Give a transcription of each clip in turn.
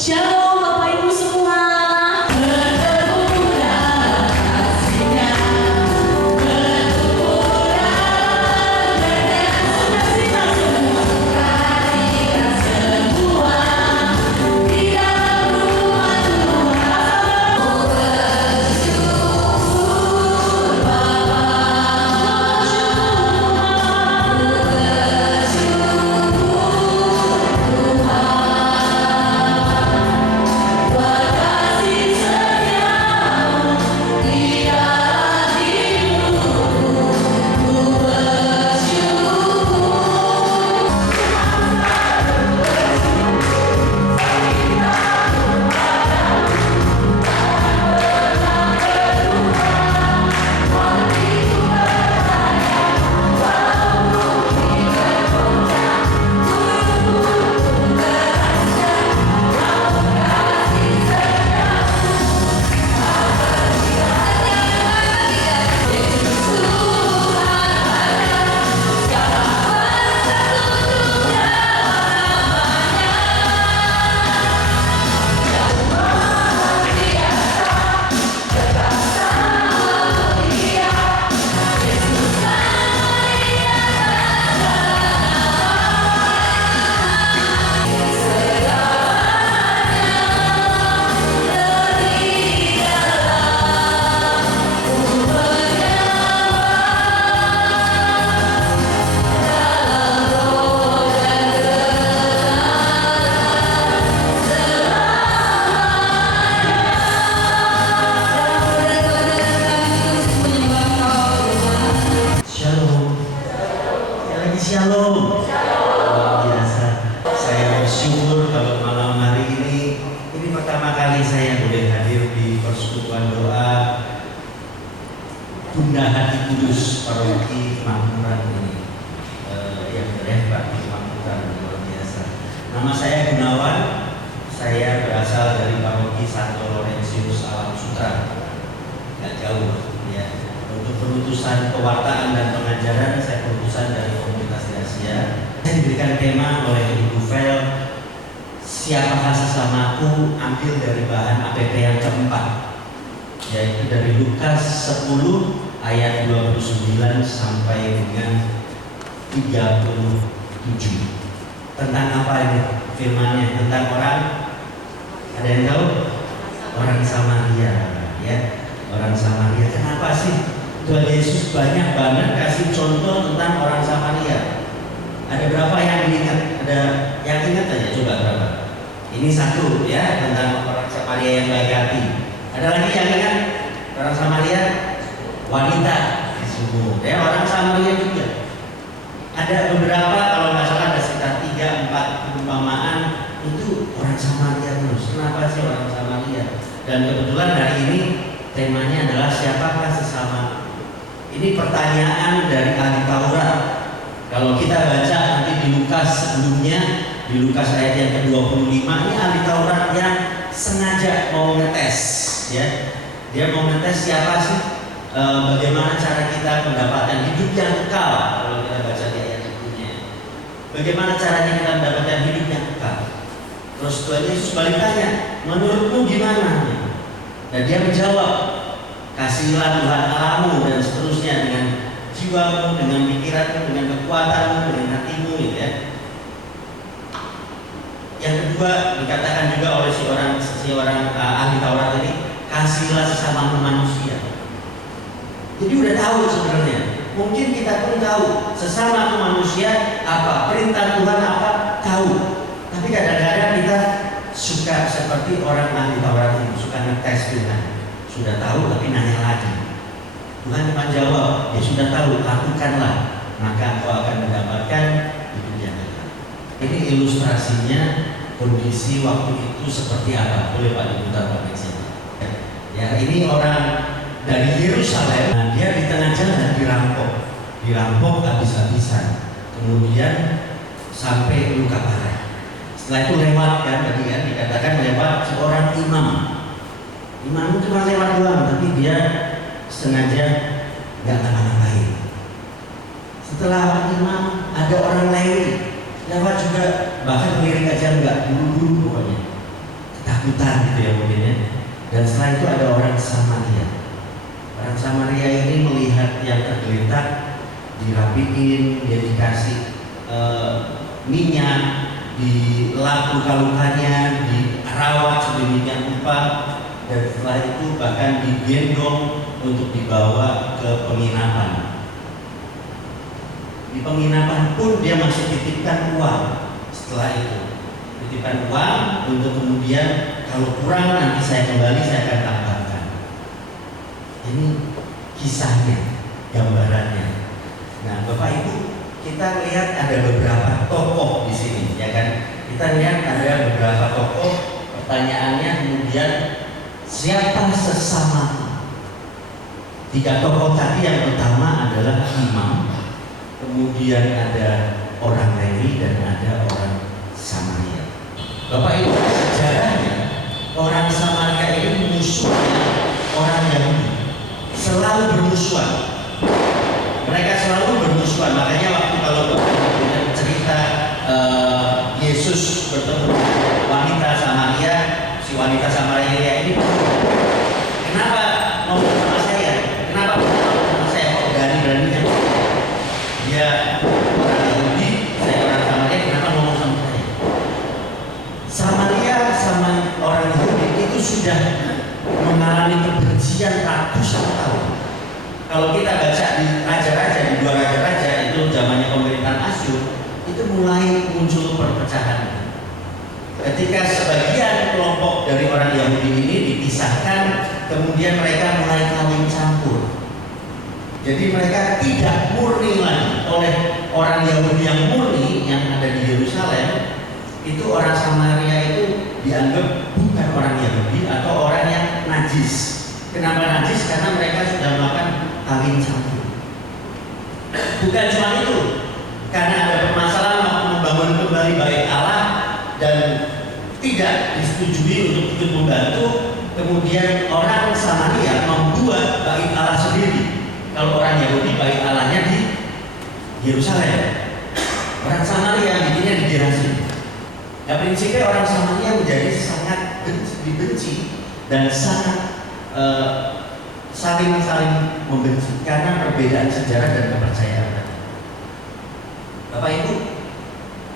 Shalom Bapak Ibu semua. Shalom. Luar biasa. Saya bersyukur kalau malam hari ini pertama kali saya boleh hadir di persekutuan doa Bunda Hati Kudus Paroki Kemakmuran ini. Yang berhebat di Kemakmuran, luar biasa. Nama saya Gunawan. Saya berasal dari Paroki Santo Laurentius Alam Sutra. Nggak jauh ya. Untuk perutusan pewartaan dan pengajaran saya perutusan dari komunitas di Asia. Saya diberikan tema oleh Ibu Vel, siapakah sesamaku, ambil dari bahan APP yang keempat, yaitu dari Lukas 10 ayat 29 sampai dengan 37. Tentang apa ini firmannya? Tentang orang, ada yang tahu? Orang Samaria ya. Orang Samaria. Kenapa sih Tuhan Yesus banyak banget kasih contoh tentang orang Samaria? Ada berapa yang diingat? Ada yang ingat aja, coba berapa? Ini satu ya, tentang orang Samaria yang baik hati. Ada lagi yang ingat? Orang Samaria wanita di sumur. Ya, orang Samaria juga. Ada beberapa, kalau nggak salah ada sekitar 3-4 perumpamaan itu orang Samaria terus. Kenapa sih orang Samaria? Dan kebetulan hari ini temanya adalah siapakah sesama. Ini pertanyaan dari ahli Taurat. Kalau kita baca nanti di Lukas sebelumnya, di Lukas ayat yang ke-25, ini ahli Taurat yang sengaja mau ngetes ya. Dia mau ngetes siapa sih, bagaimana cara kita mendapatkan hidup yang kekal. Kalau kita baca di ayat sebelumnya, bagaimana caranya kita mendapatkan hidup yang kekal. Terus Tuhan Yesus balik tanya, menurutmu gimana? Dan dia menjawab, kasihlah Tuhan Allahmu dan seterusnya, dengan jiwamu, dengan pikiranmu, dengan kekuatanmu, dengan hatimu gitu ya. Yang kedua dikatakan juga oleh si orang ahli Taurat tadi, kasihlah sesama manusia. Jadi udah tahu sebenarnya. Mungkin kita pun tahu sesama manusia apa, perintah Tuhan apa, tahu. Tapi kadang-kadang kita suka seperti orang ahli Taurat ini, suka ngetes Tuhan. Sudah tahu tapi nanya lagi. Tuhan cuma jawab, ya sudah tahu, lakukanlah, maka engkau akan mendapatkan hidup yang kekal. Ini ilustrasinya kondisi waktu itu seperti apa. Boleh Pak diputar Pak Nextnya. Ya, ini orang dari Yerusalem. Nah, dia di tengah jalan dirampok habis-habisan. Kemudian sampai luka parah. Setelah itu lewat kan, tadi kan dikatakan lewat seorang imam. Imam cuma lewat doang, tapi dia sengaja nggak ngapa-ngapain. Setelah imam ada orang Lewi lewat juga, bahkan lirik aja nggak, buru-buru pokoknya. ketakutan gitu ya mungkin ya. Dan setelah itu ada orang Samaria. Orang Samaria ini melihat yang tergeletak dirapiin, dia dikasih minyak, dilap luka-lukanya, dirawat sedemikian rupa, dan setelah itu bahkan digendong untuk dibawa ke penginapan. Di penginapan pun dia masih titipkan uang. Setelah itu titipkan uang untuk kemudian kalau kurang nanti saya kembali, saya akan tambahkan. Ini kisahnya, gambarannya. Nah, Bapak Ibu, kita lihat ada beberapa tokoh di sini, ya kan? Kita lihat ada beberapa tokoh. Pertanyaannya kemudian, siapa sesamaku? 3 tokoh tadi, yang pertama adalah imam, kemudian ada orang Lewi, dan ada orang Samaria. Bapak Ibu, sejarahnya orang Samaria ini musuhnya orang Yahudi, selalu bermusuhan. Mereka selalu bermusuhan. Makanya waktu kalau cerita Yesus bertemu wanita Samaria, si wanita Samaria ini, kenapa mau sama saya? Kenapa mau sama saya? Kok berani-beraninya? Dia orang Yahudi, saya orang Samaria, kenapa ngomong sama saya? Samaria sama orang Yahudi itu sudah mengalami kebencian ratusan tahun. Kalau kita baca di Raja-Raja, di 2 Raja-Raja itu zamannya pemerintahan Asyur, itu mulai muncul perpecahan. Ketika sebagian kelompok dari orang Yahudi ini dipisahkan, kemudian mereka mulai kawin campur. Jadi mereka tidak murni lagi. Oleh orang Yahudi yang murni yang ada di Yerusalem, itu orang Samaria itu dianggap bukan orang Yahudi atau orang yang najis. Kenapa najis? Karena mereka sudah melakukan kawin campur. Bukan cuma itu, karena ada permasalahan waktu membangun kembali bait Allah dan tidak disetujui untuk ikut membantu, kemudian orang Samaria membuat bait Allah sendiri. Kalau orang Yahudi bait Allahnya di Yerusalem, orang Samaria bikinnya di Gerasi. Nah, prinsipnya orang Samaria menjadi sangat dibenci dan sangat saling membenci karena perbedaan sejarah dan kepercayaan. Bapak Ibu,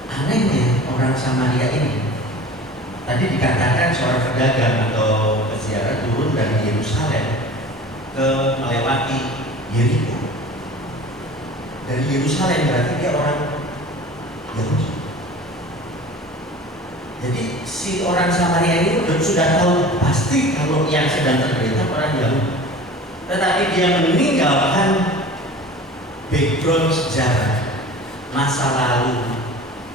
anehnya orang Samaria ini tadi dikatakan seorang pedagang atau peziarah turun dari Yerusalem ke melewati Yeriko. Dari Yerusalem berarti dia orang Yahudi. Jadi si orang Samaria ini sudah tahu pasti kalau yang sedang tergeletak orang Yahudi. Tetapi dia meninggalkan background sejarah, masa lalu,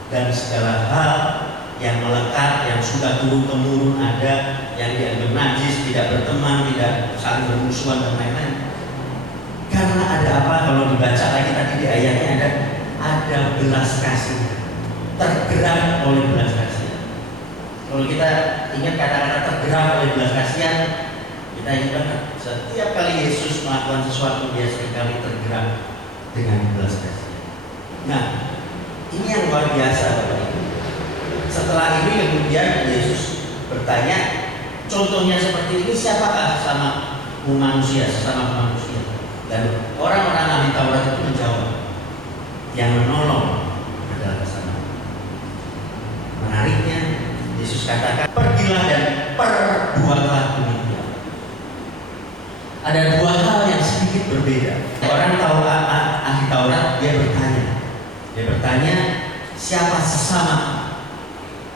dan segala hal yang melekat, yang sudah turun-temurun ada, yang dianggap najis, tidak berteman, tidak saling bermusuhan dan lain-lain. Karena ada apa? Kalau dibaca lagi tadi di ayatnya ada belas kasih, tergerak oleh belas kasih. Kalau kita ingat kata-kata tergerak oleh belas kasihan, kita ingat banget. Setiap kali Yesus melakukan sesuatu, dia seringkali tergerak dengan belas kasihan. Nah, ini yang luar biasa Bapak Ibu. Setelah ini kemudian Yesus bertanya, contohnya seperti ini siapakah sama manusia, sesama manusia? Dan orang-orang ahli Taurat itu menjawab, yang menolong adalah kesana. Menariknya, Yesus katakan, pergilah dan perbuatlah demikian. Ada 2 hal yang sedikit berbeda. Orang ahli Taurat dia bertanya, siapa sesama?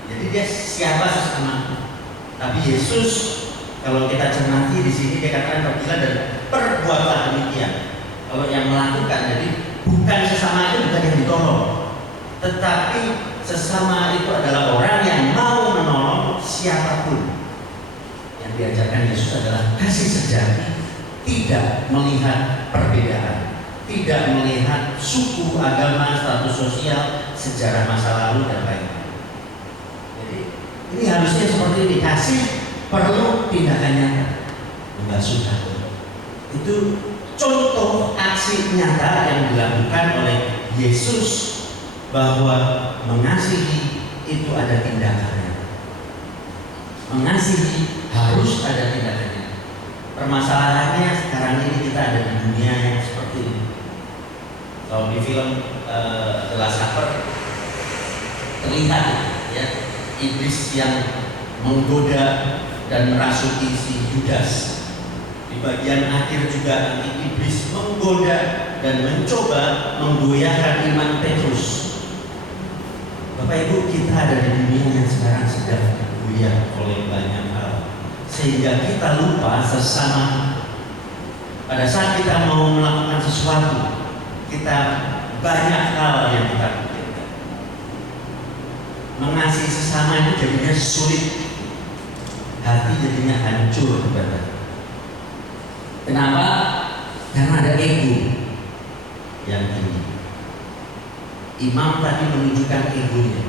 Jadi dia siapa sesama? Tapi Yesus, kalau kita cermati di sini dia katakan pergilah dan perbuatlah demikian. Kalau yang melakukan, jadi bukan sesama itu bukan yang ditolong, tetapi sesama itu adalah orang yang mau menolong siapapun. Yang diajarkan Yesus adalah kasih sejati, tidak melihat perbedaan, tidak melihat suku, agama, status sosial, sejarah masa lalu dan lain-lain. Jadi ini harusnya seperti ini, kasih perlu tindakan nyata, membasuh kaki. Itu contoh aksi nyata yang dilakukan oleh Yesus, bahwa mengasihi itu ada tindakannya. Mengasihi harus ada tindakannya. Permasalahannya sekarang ini kita ada di dunia yang seperti ini. Kalau di film The Last Supper terlihat ya, iblis yang menggoda dan merasuki si Yudas. Di bagian akhir juga nanti iblis menggoda dan mencoba menggoyahkan iman Petrus. Bapak Ibu, kita ada di dunia yang sekarang sedang digoyah oleh banyak hal, sehingga kita lupa sesama. Pada saat kita mau melakukan sesuatu, kita banyak hal yang kita pikirkan. Mengasihi sesama itu jadinya sulit, hati jadinya hancur. Kenapa? Karena ada ego yang tinggi. Imam tadi menunjukkan egonya.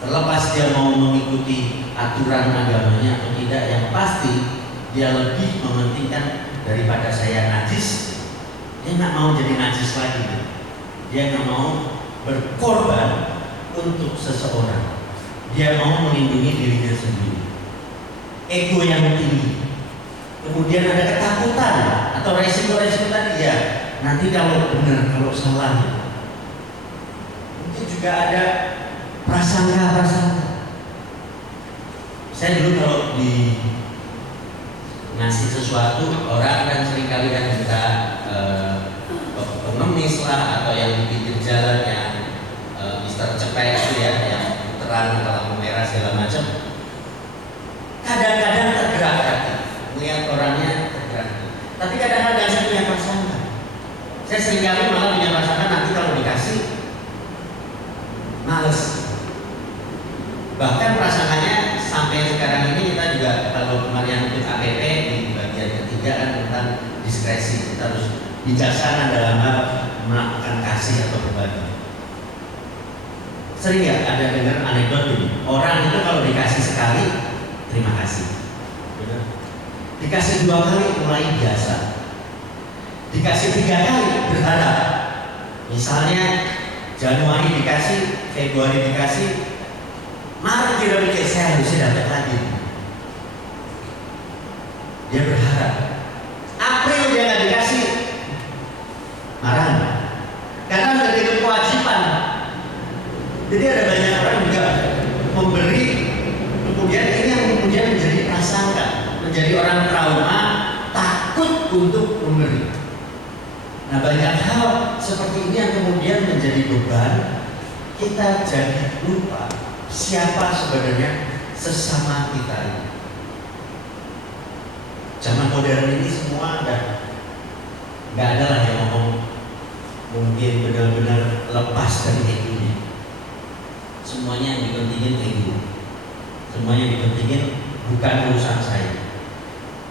Terlepas dia mau mengikuti aturan agamanya atau tidak, yang pasti dia lebih mementingkan daripada saya najis. Dia nggak mau jadi najis lagi. Dia nggak mau berkorban untuk seseorang. Dia mau melindungi dirinya sendiri. Ego yang tinggi. Kemudian ada ketakutan atau resiko-resiko tadi ya. Nanti kalau benar, kalau salah. Mungkin juga ada prasangka. Saya dulu kalau di ngasih sesuatu, orang kan seringkali kan minta pengemis lah, atau yang di pinggir jalan yang Mister Cepet itu ya, yang terang lampu merah segala macam. Kadang-kadang tergerak hati melihat orangnya tergerak. Tapi kadang-kadang saya punya prasangka. Saya seringkali malah punya prasangka nanti kalau dikasih males. Bahkan prasangkanya sampai sekarang ini kita juga kalau kemarin ikut APP di bagian ketiga kan tentang diskresi. Kita harus bijaksana dalam hal melakukan kasih atau berbagi. Sering ya ada dengar anekdot ini. Orang itu kalau dikasih sekali terima kasih. Benar? Dikasih 2 kali mulai biasa. Dikasih 3 kali berharap. Misalnya Januari dikasih, Februari dikasih, Maret dia mikir saya harusnya dapat lagi. Dia berharap. April dia nggak dikasih, marah. Karena udah jadi kewajiban. Jadi ada banyak orang juga memberi, kemudian ini yang kemudian menjadi prasangka, menjadi orang trauma, takut untuk memberi. Nah banyak hal seperti ini yang kemudian menjadi beban. Kita jadi lupa siapa sebenarnya sesama kita ini. Zaman modern ini semua nggak ada lah yang ngomong mungkin benar-benar lepas dari egonya. Semuanya yang dipentingin ego. Semuanya yang dipentingin bukan urusan saya.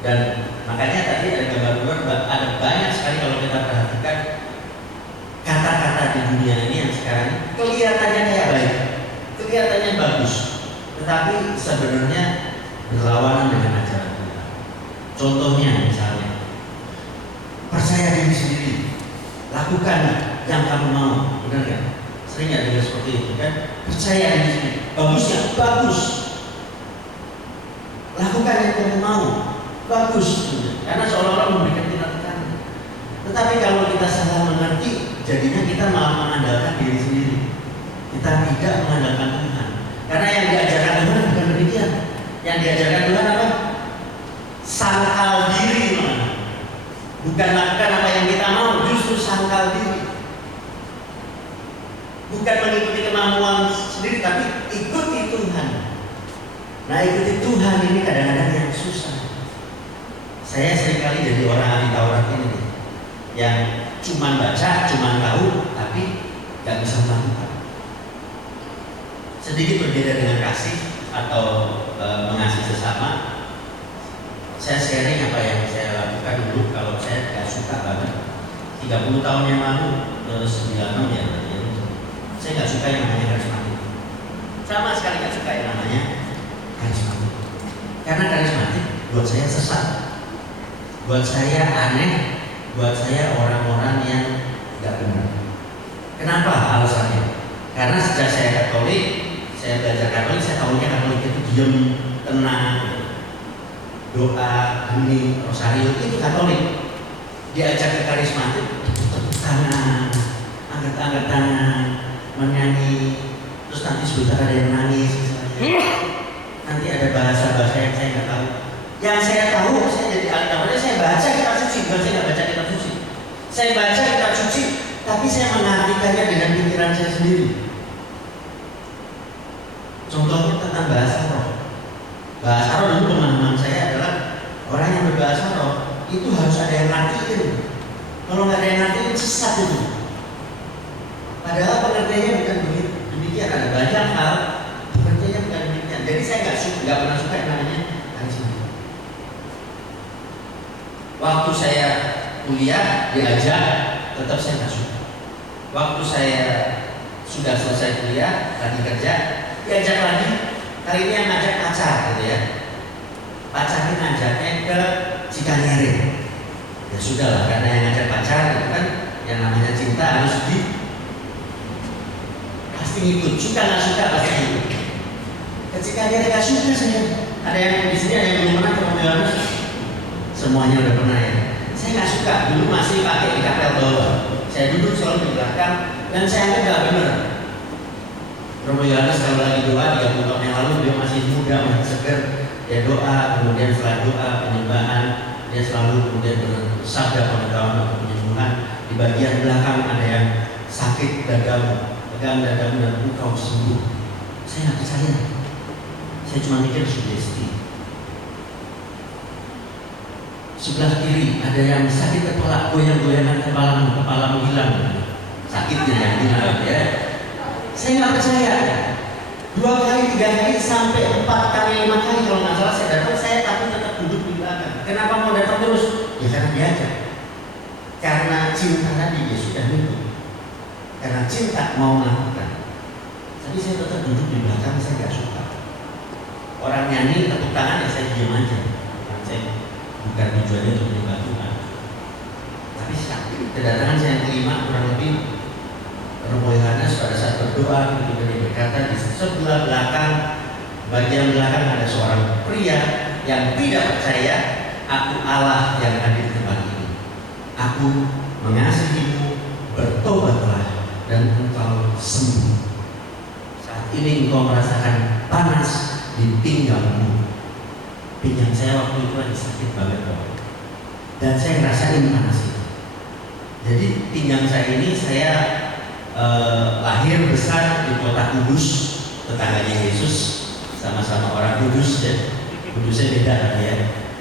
Dan makanya tadi ada gambar ada banyak sekali kalau kita perhatikan kata-kata di dunia ini yang sekarang kelihatannya kayak baik, kelihatannya bagus, tetapi sebenarnya berlawanan dengan ajaran Tuhan. Contohnya misalnya, percaya diri sendiri, lakukan yang kamu mau, benar kan? Sering nggak dengar seperti itu kan? Percaya diri sendiri, bagusnya bagus, lakukan yang kamu mau. Bagus, karena seolah-olah memberikan kita tekanan. Tetapi kalau kita salah mengerti, jadinya kita malah mengandalkan diri sendiri. Kita tidak mengandalkan Tuhan. Karena yang diajarkan Tuhan bukan demikian. Yang diajarkan Tuhan apa? Sangkal diri, bukan lakukan apa yang kita mau, justru sangkal diri. Bukan mengikuti kemampuan sendiri, tapi ikuti Tuhan. Nah, ikuti Tuhan ini kadang-kadang yang susah. Saya seringkali jadi orang ahli Taurat ini yang cuma baca, cuma tahu, tapi nggak bisa melakukan. Sedikit berbeda dengan kasih atau mengasihi sesama. Saya sharing apa yang saya lakukan dulu. Kalau saya nggak suka banget 30 tahun yang lalu, 96 ya, saya nggak suka yang namanya karismatik. Sama sekali nggak suka yang namanya karismatik. Karena karismatik buat saya sesat. Buat saya aneh, buat saya orang-orang yang nggak benar. Kenapa alasannya? Karena sejak saya Katolik, saya belajar Katolik, saya tahunya Katolik itu diam, tenang, doa, hening, rosario, itu Katolik. Diajak ke karismatik, tepuk tangan, angkat tangan, menyanyi, terus nanti sebentar ada yang nangis misalnya. Nanti ada bahasa-bahasa yang saya nggak tahu. Yang saya tahu, saya jadi ahli namanya, saya baca kitab suci, bukan saya nggak baca kitab suci. Saya baca kitab suci, tapi saya mengartikannya dengan pikiran saya sendiri. Contohnya tentang bahasa roh. Bahasa roh dulu pemahaman saya adalah orang yang berbahasa roh itu harus ada yang ngertiin. Kalau nggak ada yang ngertiin, sesat itu. Padahal pengertiannya bukan begitu. Demikian ada banyak hal pengertiannya bukan demikian. Jadi saya nggak pernah suka yang namanya karisma. Waktu saya kuliah diajak, tetap saya nggak suka. Waktu saya sudah selesai kuliah, lagi kerja, diajak lagi. Kali ini yang ngajak pacar, gitu ya. Pacarnya ngajaknya ke Cikanyere. Ya sudah lah, karena yang ngajak pacar itu kan yang namanya cinta harus pasti ngikut. Suka nggak suka pasti ngikut. Ke Cikanyere nggak suka saya. Ada yang di sini ada yang belum pernah ke Yohanes. Semuanya udah pernah ya. Saya nggak suka. Dulu masih pakai di kapel bawah. Saya duduk selalu di belakang dan saya anggap nggak benar. Romo Yohanes kalau lagi doa 30 tahun yang lalu dia masih muda, masih segar. Dia doa, kemudian setelah doa penyembahan, dia selalu kemudian bersabda pengetahuan atau penyembuhan. Di bagian belakang ada yang sakit dadamu, pegang dadamu dan engkau sembuh. Saya nggak percaya. Saya cuma mikir sugesti. Sebelah kiri ada yang sakit kepala, goyang-goyangan kepalamu hilang. Sakitnya yang hilang ya. Saya nggak percaya. 2 kali, 3 kali, sampai 4 kali, 5 kali kalau nggak salah saya datang, saya tapi tetap duduk di belakang. Kenapa mau datang terus? Ya karena diajak. Karena cinta tadi dia sudah ngikut. Karena cinta mau melakukan. Tapi saya tetap duduk di belakang, saya nggak suka. Orang nyanyi tepuk tangan ya saya diam aja. Saya bukan tujuannya untuk menyembah Tuhan. Tapi kedatangan saya yang kelima kurang lebih Romo Yohanes pada saat berdoa ketika dia berkata di sebelah belakang, bagian belakang ada seorang pria yang tidak percaya aku Allah yang hadir di tempat ini. Aku mengasihimu, bertobatlah dan engkau sembuh. Saat ini engkau merasakan panas di pinggangmu. Pinggang saya waktu itu lagi sakit banget kok. Dan saya ngerasain panas itu. Jadi pinggang saya ini saya lahir besar di kota Kudus, tetangganya Yesus, sama-sama orang Kudus ya. Kudusnya beda kan ya.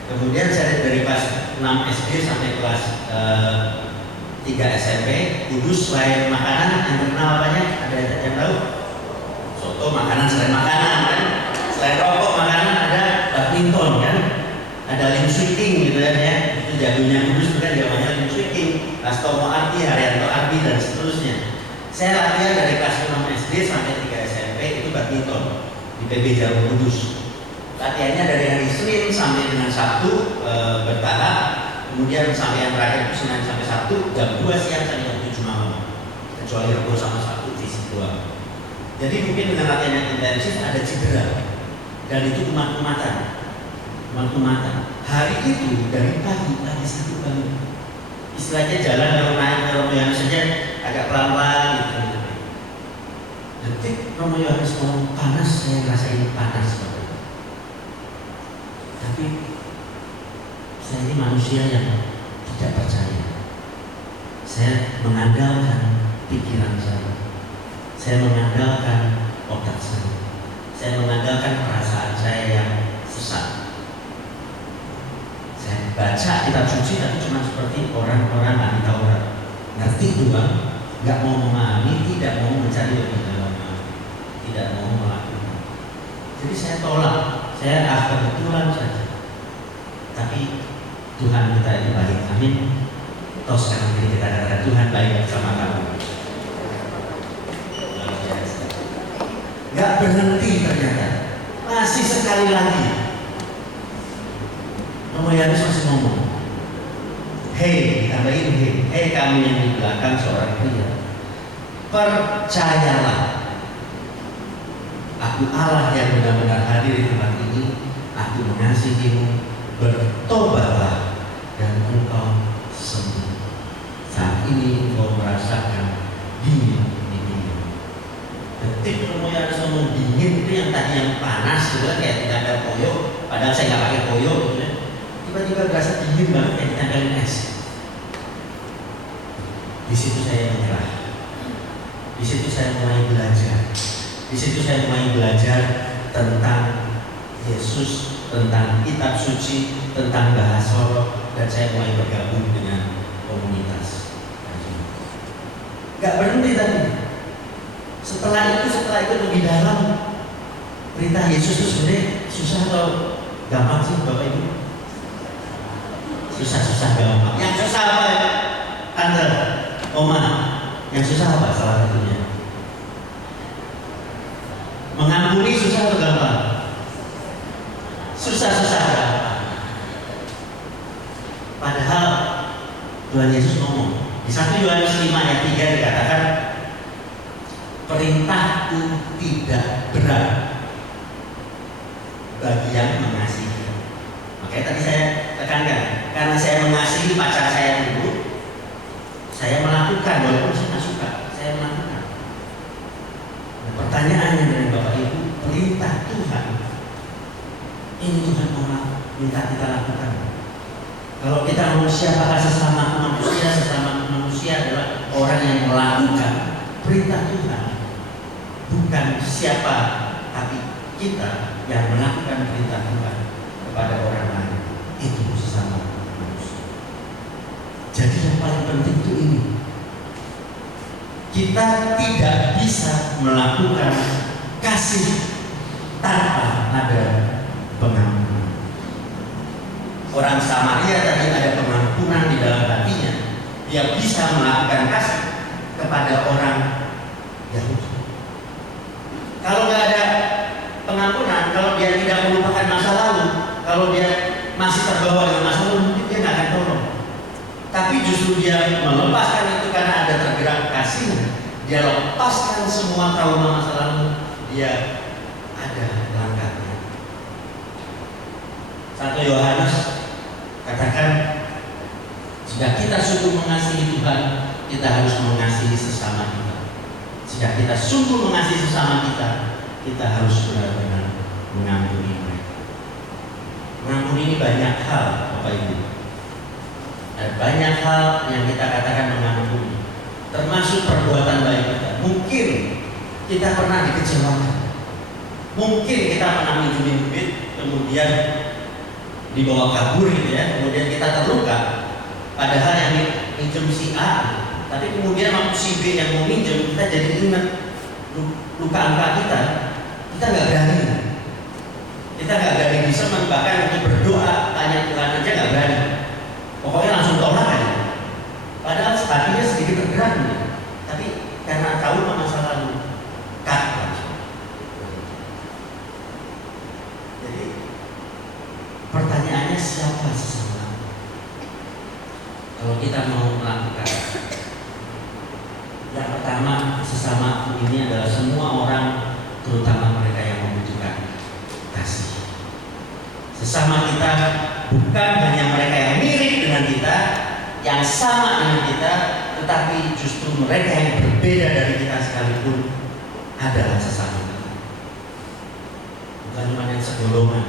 Kemudian saya dari kelas 6 SD sampai kelas 3 SMP, Kudus selain makanan yang terkenal apanya? Ada yang tahu? Soto makanan selain makanan kan? Selain rokok makanan ada badminton kan? Ada lim sweeping gitu kan ya. Itu jagonya Kudus kan zamannya lim sweeping, Astomo Arti, Haryanto Arti dan seterusnya. Saya latihan dari kelas 6 SD sampai 3 SMP itu badminton di PB Jarum Kudus. Latihannya dari hari Senin sampai dengan Sabtu bertahap, kemudian sampai yang terakhir itu Senin sampai Sabtu jam 2 siang sampai jam 7 malam. Kecuali Rabu sama Sabtu di situ. Jadi mungkin dengan latihan yang intensif ada cedera dan itu kumat-kumatan. Hari itu dari pagi lagi sakit banget. Istilahnya jalan kalau naik ke Romo Yohanes saja agak pelan-pelan gitu. Detik Romo Yohanes ngomong panas, saya ngerasain panas banget. Tapi saya ini manusia yang tidak percaya. Saya mengandalkan pikiran saya mengandalkan otak saya mengandalkan perasaan saya yang sesat. Saya baca kitab suci tapi cuma seperti orang-orang ahli Taurat, ngerti doang, nggak mau memahami, tidak mau mencari lebih dalam, tidak mau melakukan. Jadi saya tolak, saya kebetulan saja. Tapi Tuhan kita itu baik, amin. Toh sekarang ini kita katakan Tuhan baik sama kamu. Nggak berhenti ternyata, masih sekali lagi. Romo Yohanes masih ngomong, hei, tambahin hei kamu yang di belakang seorang pria, percayalah, aku Allah yang benar-benar hadir di tempat ini dingin itu yang tadi yang panas gitu kan, kayak tidak ada koyo, padahal saya nggak pakai koyo gitu kan. Tiba-tiba berasa dingin banget kayak ditempelin es. Di situ saya menyerah. Di situ saya mulai belajar. Di situ saya mulai belajar tentang Yesus, tentang kitab suci, tentang bahasa, dan saya mulai bergabung dengan komunitas. Gak berhenti tadi. Setelah itu lebih dalam, perintah Yesus itu sebenarnya susah atau gampang sih Bapak Ibu? Susah gampang. Yang susah apa ya? Tante, Oma, yang susah apa salah satunya? Mengampuni susah atau gampang? Susah gampang. Padahal Tuhan Yesus ngomong di 1 Yohanes 5 ayat 3 dikatakan, perintahku tidak berat bagi yang mengasihi. Makanya tadi saya tekankan, karena saya mengasihi pacar saya dulu, saya melakukan walaupun saya nggak suka, saya melakukan. Nah, pertanyaannya dari Bapak Ibu, perintah Tuhan ini Tuhan mau minta kita lakukan. Kalau kita manusia, maka sesama manusia adalah orang yang melakukan perintah Tuhan. Bukan siapa, tapi kita yang melakukan perintah Tuhan kepada orang lain. Itu sesama manusia. Jadi yang paling penting itu ini. Kita tidak bisa melakukan kasih tanpa ada pengampunan. Orang Samaria tadi ada pengampunan di dalam hatinya. Dia bisa melakukan kasih kepada orang Yahudi. Kalau nggak ada pengampunan, kalau dia tidak melupakan masa lalu, kalau dia masih terbawa dengan masa lalu, mungkin dia nggak akan tolong. Tapi justru dia melepaskan itu karena ada tergerak kasihnya. Dia lepaskan semua trauma masa lalu. Dia ada langkahnya. 1 Yohanes katakan, jika kita sungguh mengasihi Tuhan, kita harus mengasihi sesama kita. Jika kita sungguh mengasihi sesama kita, kita harus benar-benar mengampuni mereka. Mengampuni ini banyak hal, Bapak Ibu. Dan banyak hal yang kita katakan mengampuni, termasuk perbuatan baik kita. Mungkin kita pernah dikecewakan. Mungkin kita pernah minjemin duit, kemudian dibawa kabur gitu ya, kemudian kita terluka. Padahal yang minjem si A, tapi kemudian waktu si B yang mau minjem, kita jadi ingat luka kita nggak berani. Kita nggak berani bisa bahkan untuk berdoa, tanya Tuhan aja nggak berani. Pokoknya langsung tolak aja. Padahal hatinya sedikit tergerak nih. Tapi karena tahu masa lalu, cut langsung. Jadi pertanyaannya siapa sesama? Kalau kita mau melakukan, yang pertama sesama ini adalah semua orang, terutama mereka yang membutuhkan kasih. Sesama kita bukan hanya mereka yang mirip dengan kita, yang sama dengan kita, tetapi justru mereka yang berbeda dari kita sekalipun adalah sesama kita. Bukan cuma yang segolongan.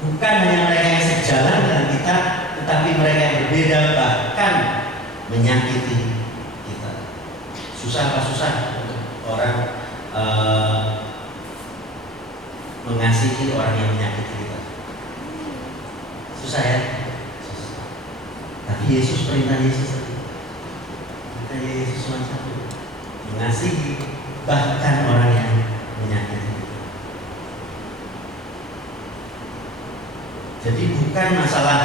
Bukan hanya mereka yang sejalan dengan kita, tetapi mereka yang berbeda bahkan menyakiti kita. Susah apa susah untuk orang mengasihi orang yang menyakiti kita? Susah ya? Susah. Tapi perintah Yesus cuma satu, mengasihi bahkan orang yang menyakiti kita. Jadi bukan masalah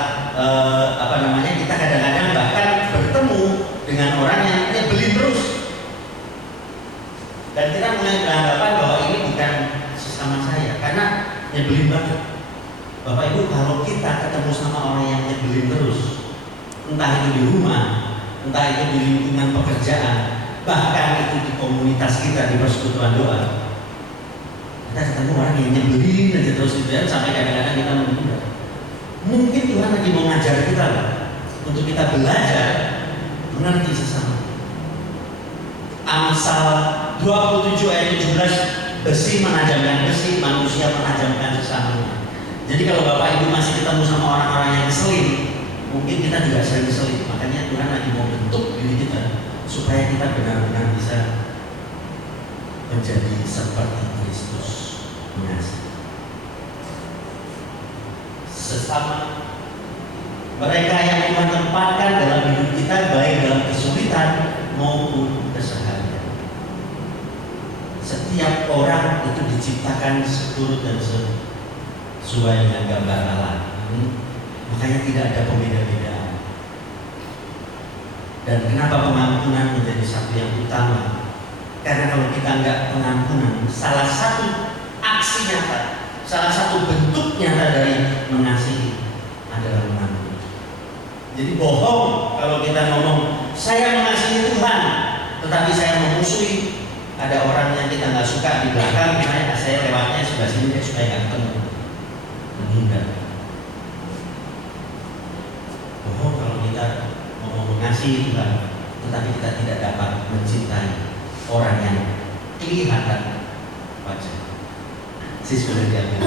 kita kadang-kadang bahkan bertemu dengan orang yang nyebelin terus, dan kita mulai beranggapan bahwa ini bukan sesama saya karena nyebelin banget. Bapak Ibu, kalau kita ketemu sama orang yang nyebelin terus, entah itu di rumah, entah itu di lingkungan pekerjaan, bahkan itu di komunitas kita, di persekutuan doa, kita ketemu orang yang nyebelin aja terus gitu ya, sampai kadang-kadang kita menunda. Mungkin Tuhan lagi mau ngajar kita loh, untuk kita belajar mengerti sesama. Amsal 27 ayat 17 besi menajamkan besi, manusia menajamkan sesamanya. Jadi kalau Bapak Ibu masih ketemu sama orang-orang yang ngeselin, mungkin kita juga sering ngeselin. Makanya Tuhan lagi mau bentuk diri kita supaya kita benar-benar bisa menjadi seperti Kristus mengasihi sesama mereka yang Tuhan tempatkan dalam hidup kita, baik dalam kesulitan maupun keseharian. Setiap orang itu diciptakan seturut dan sesuai dengan gambar Allah. Makanya tidak ada pembeda-bedaan. Dan kenapa pengampunan menjadi satu yang utama? Karena kalau kita nggak pengampunan, salah satu aksi nyata, salah satu bentuk nyata dari mengasihi adalah mengampuni. Jadi bohong kalau kita ngomong saya mengasihi Tuhan, tetapi saya memusuhi. Ada orang yang kita nggak suka di belakang, misalnya saya lewatnya sebelah sini supaya nggak ketemu, menghindar. Bohong kalau kita ngomong mengasihi Tuhan, tetapi kita tidak dapat mencintai orang yang kelihatan wajah. Sis boleh diambil.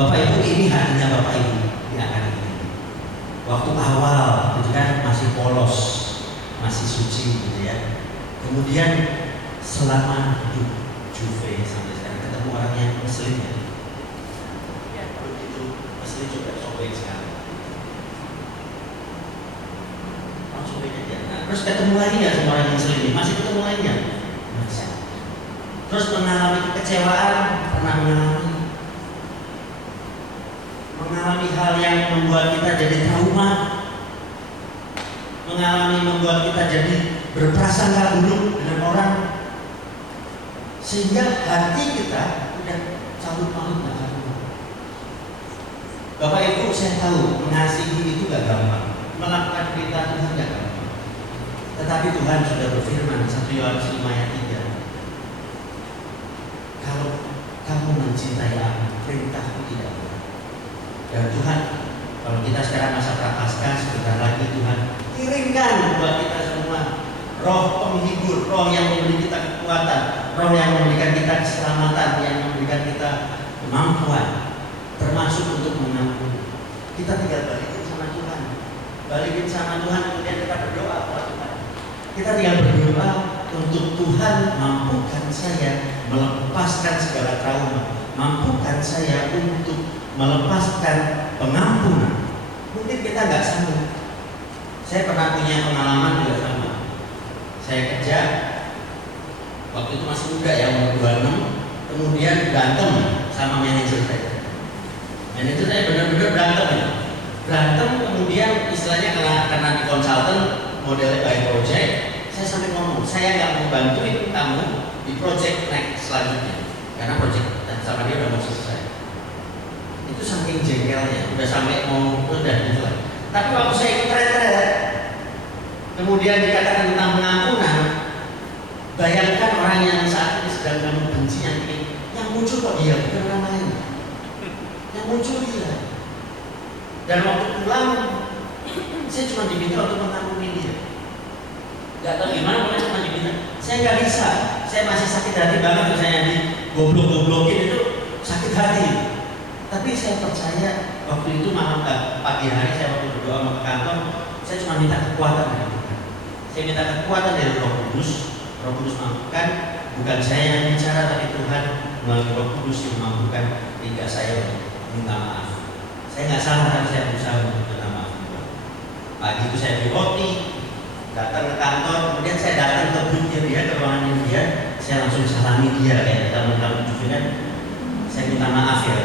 Bapak Ibu, ini hatinya Bapak Ibu yang akan ini. Waktu awal itu kan masih polos, masih suci gitu ya. Kemudian selama hidup Juve sampai sekarang ketemu orang yang ngeselin ya. Ya, begitu ngeselin juga sobek sekarang. Orang sobeknya dia. Nah, terus ketemu lagi ya sama orang yang ngeselin ini, masih ketemu lagi ya. Terus mengalami kekecewaan, pernah mengalami hal yang membuat kita jadi trauma, membuat kita jadi berprasangka buruk dengan orang, sehingga hati kita udah cabut maut dan cabut. Bapak Ibu, saya tahu mengasihi itu gak gampang, melakukan perintah Tuhan gak gampang. Tetapi Tuhan sudah berfirman 1 Yohanes 5 ayat 3, kalau kamu mencintai aku, perintahku tidak berat. Dan Tuhan, kalau kita sekarang masa prapaskah, sebentar lagi Tuhan kirimkan buat kita semua roh penghibur, roh yang memberi kita kekuatan, roh yang memberikan kita keselamatan, yang memberikan kita kemampuan, termasuk untuk mengampuni. Kita tinggal balikin sama Tuhan, kemudian kita berdoa kepada Tuhan. Kita tinggal berdoa untuk Tuhan mampukan saya melepaskan segala trauma, mampukan saya untuk melepaskan pengampunan. Mungkin kita nggak sanggup. Saya pernah punya pengalaman juga sama. Saya kerja waktu itu masih muda ya, umur 26, kemudian berantem sama manajer saya. Manajer saya benar-benar berantem, kemudian istilahnya karena di konsultan modelnya by project, saya sampai ngomong, saya nggak mau bantuin kamu di project next selanjutnya, karena project sama dia udah mau selesai. Itu saking jengkelnya, udah sampai mau udah gitu lah. Tapi waktu saya ikut retret, kemudian dikatakan tentang pengampunan, bayangkan orang yang saat ini sedang kamu benci, yang muncul kok dia, bukan orang lain, yang muncul dia. Dan waktu pulang, saya cuma diminta untuk mengampuni dia. Gak tahu gimana, pokoknya cuma diminta. Saya nggak bisa, saya masih sakit hati banget, saya di goblok-goblokin itu sakit hati. Tapi saya percaya waktu itu malam pagi hari saya waktu berdoa mau ke kantor, saya cuma minta kekuatan dari Tuhan. Saya minta kekuatan dari Roh Kudus. Roh Kudus mampukan, bukan saya yang bicara, tapi Tuhan melalui Roh Kudus yang mampukan hingga saya minta maaf. Saya nggak salah, tapi saya berusaha untuk minta maaf. Pagi itu saya beli roti, datang ke kantor, kemudian saya datang ke boothnya dia, ke ruangan dia, saya langsung salami dia kayak teman-teman Juve kan. Saya minta maaf ya.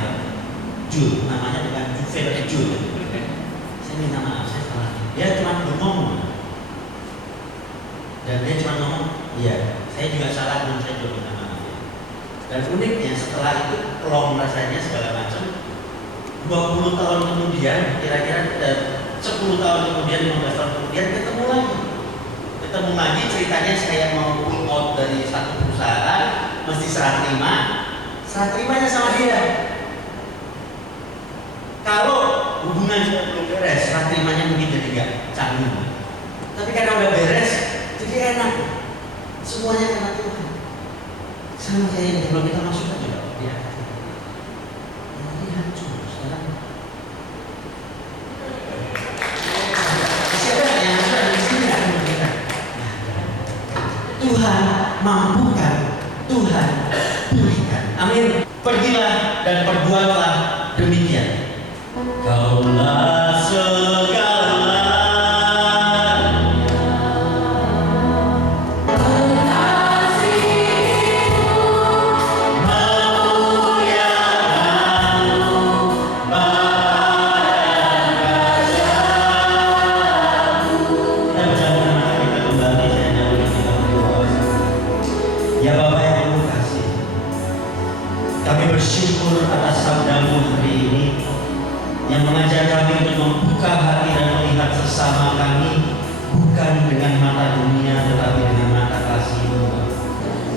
Jul, namanya bukan Juve, Jul. Saya minta maaf, saya salah. Dia cuma ngomong, dan dia cuma ngomong, iya, saya juga salah dan saya juga minta maaf. Dan uniknya setelah itu plong rasanya segala macam. 20 tahun kemudian, kira-kira 10 tahun kemudian, 15 tahun kemudian ketemu lagi ceritanya saya mau pull out dari satu perusahaan, mesti serah terimanya sama dia. Kalau hubungan sudah belum beres, serah terimanya mungkin jadi gak canggung. Tapi karena udah beres, jadi enak. Semuanya karena Tuhan. Sama kayak yang belum kita masukkan juga. Ya. Ini hancur sekarang. Siapa yang sudah di sini akan kita? Tuhan mampukan, Tuhan pulihkan. Amin. Pergilah dan perbuatlah demikian. Kaulah segalanya. Ya Bapa yang penuh kasih, kami bersyukur atas sabdamu hari ini yang mengajar kami untuk membuka hati dan melihat sesama kami bukan dengan mata dunia tetapi dengan mata kasih-Mu.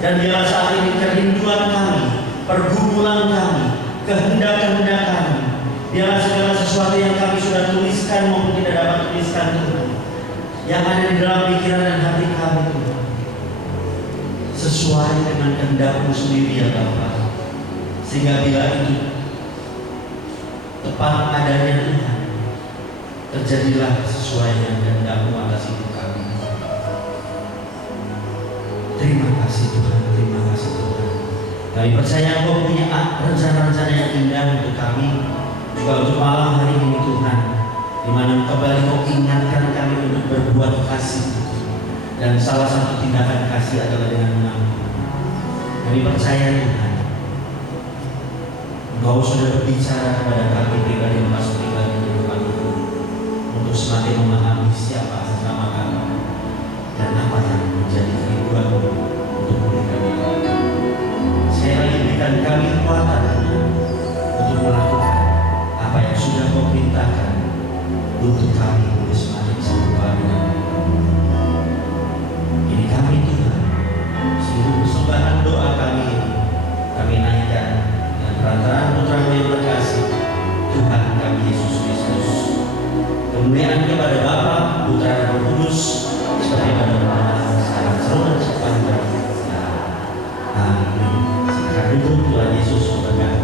Dan biarlah saat ini kerinduan kami, pergumulan kami, kehendak-kehendak kami, biarlah segala sesuatu yang kami sudah tuliskan maupun tidak dapat tuliskan Tuhan, yang ada di dalam pikiran dan hati kami Tuhan, sesuai dengan kehendak-Mu sendiri ya Bapa. Sehingga bila itu tepat adanya Tuhan, terjadilah sesuai dengan kehendak-Mu atas hidup kami. Terima kasih Tuhan, terima kasih Tuhan. Kami percaya Engkau punya rencana-rencana yang indah untuk kami, juga untuk malam hari ini Tuhan, di mana kembali Engkau ingatkan kami untuk berbuat kasih. Dan salah satu tindakan kasih adalah dengan mengampuni. Kami percaya Tuhan, Engkau sudah berbicara kepada kami pribadi lepas pribadi untuk semakin memahami siapa sesama kami dan apa yang menjadi kerinduan untuk pulihkan kami. Saya lagi berikan kami kekuatan untuk melakukan apa yang sudah Kau perintahkan untuk kami boleh semakin serupa dengan ini kami Tuhan. Seluruh persembahan doa kami naikkan dengan perantaraan Putra-Mu yang terkasih, Tuhan kami Yesus Kristus. Kemuliaan kepada Bapa, Putra dan Roh Kudus, seperti pada permulaan, sekarang, selalu dan sepanjang. Amin. Silakan duduk, Tuhan Yesus memberkati.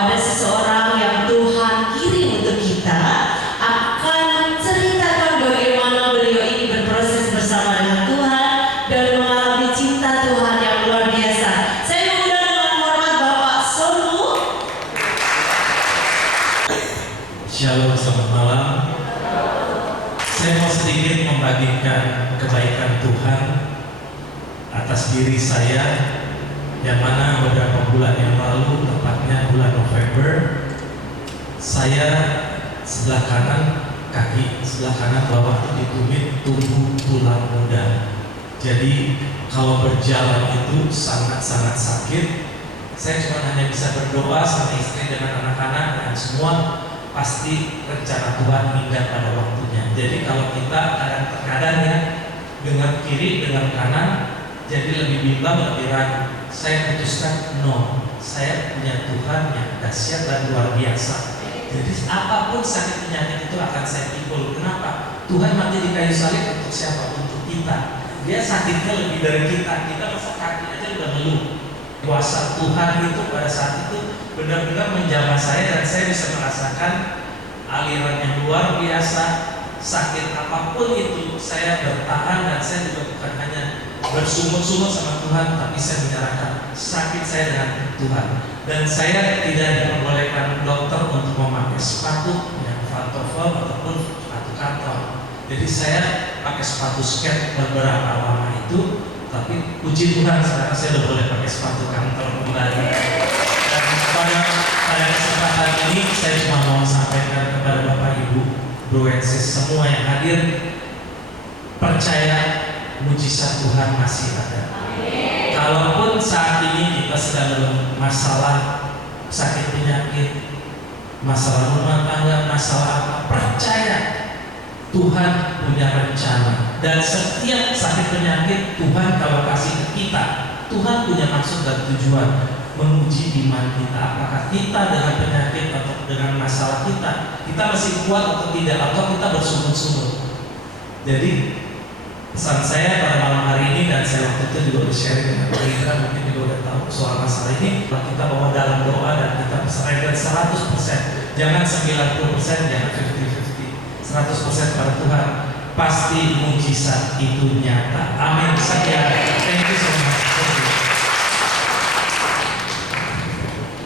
Ada seseorang yang Tuhan kirim untuk kita akan ceritakan bagaimana beliau ini berproses bersama dengan Tuhan dan mengalami cinta Tuhan yang luar biasa. Saya mengundang dengan hormat Bapak Sonu. Shalom, selamat malam. Saya mau sedikit membagikan kebaikan Tuhan atas diri saya, yang mana beberapa bulan yang lalu, tepatnya bulan November, saya sebelah kanan kaki, sebelah kanan bawah itu ditumit tumbuh tulang muda. Jadi kalau berjalan itu sangat-sangat sakit. Saya cuma hanya bisa berdoa sama istri dengan anak-anak dan semua, pasti rencana Tuhan indah pada waktunya. Jadi kalau kita kadang-kadang ya dengar kiri, dengar kanan, jadi lebih bimbang, lebih ragu. Saya putuskan no, saya punya Tuhan yang dahsyat dan luar biasa. Jadi apapun sakit penyakit itu akan saya pikul. Kenapa? Tuhan mati di kayu salib untuk siapa? Untuk kita. Dia sakitnya lebih dari kita. Kita masa kaki aja udah ngeluh. Kuasa Tuhan itu pada saat itu benar-benar menjamah saya, dan saya bisa merasakan aliran yang luar biasa. Sakit apapun itu saya bertahan, dan saya juga bukan hanya bersumur-sumur sama Tuhan, tapi saya menyerahkan sakit saya dengan Tuhan. Dan saya tidak diperbolehkan dokter untuk memakai sepatu yang pantofel ataupun sepatu kantor. Jadi saya pakai sepatu skate beberapa lama itu, Tapi puji Tuhan sekarang saya udah boleh pakai sepatu kantor kembali. Dan pada kesempatan ini saya cuma mau sampaikan kepada Bapak Ibu, Bro and Sis semua yang hadir, percaya mujizat Tuhan masih ada. Kalaupun saat ini kita sedang dalam masalah sakit penyakit, masalah rumah tangga, masalah apa, percaya Tuhan punya rencana. Dan setiap sakit penyakit Tuhan kalau kasih ke kita, Tuhan punya maksud dan tujuan menguji iman kita. Apakah kita dengan penyakit atau dengan masalah kita masih kuat atau tidak, atau kita bersungguh-sungguh. Jadi pesan saya pada malam hari ini, dan saya waktu itu juga bersharing dengan Pak Indra, mungkin juga udah tahu soal masalah ini. Kalau kita bawa dalam doa dan kita serahkan 100%, jangan 90%, jangan 50-50, 100% pada Tuhan, pasti mujizat itu nyata. Amin. Saya thank you so much.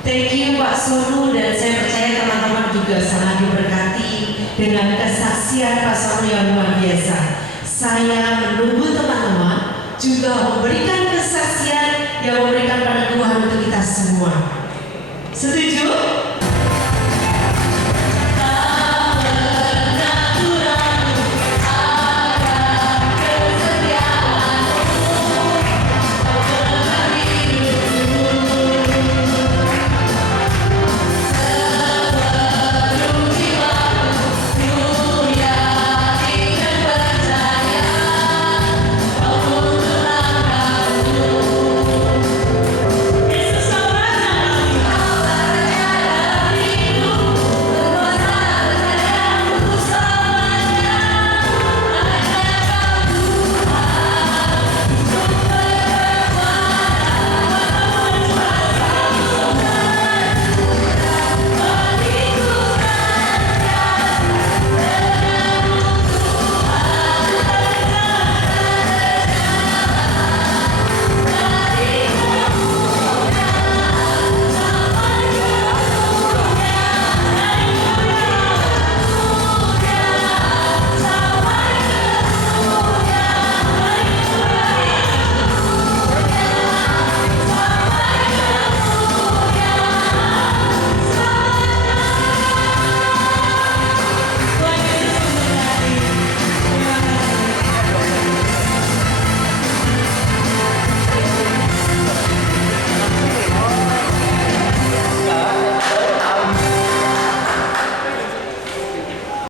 Thank you Pak Sonu, dan saya percaya teman-teman juga sangat diberkati dengan kesaksian Pak Sonu yang luar biasa. Saya menunggu teman-teman juga memberikan kesaksian yang memberikan pada Tuhan untuk kita semua. Setuju?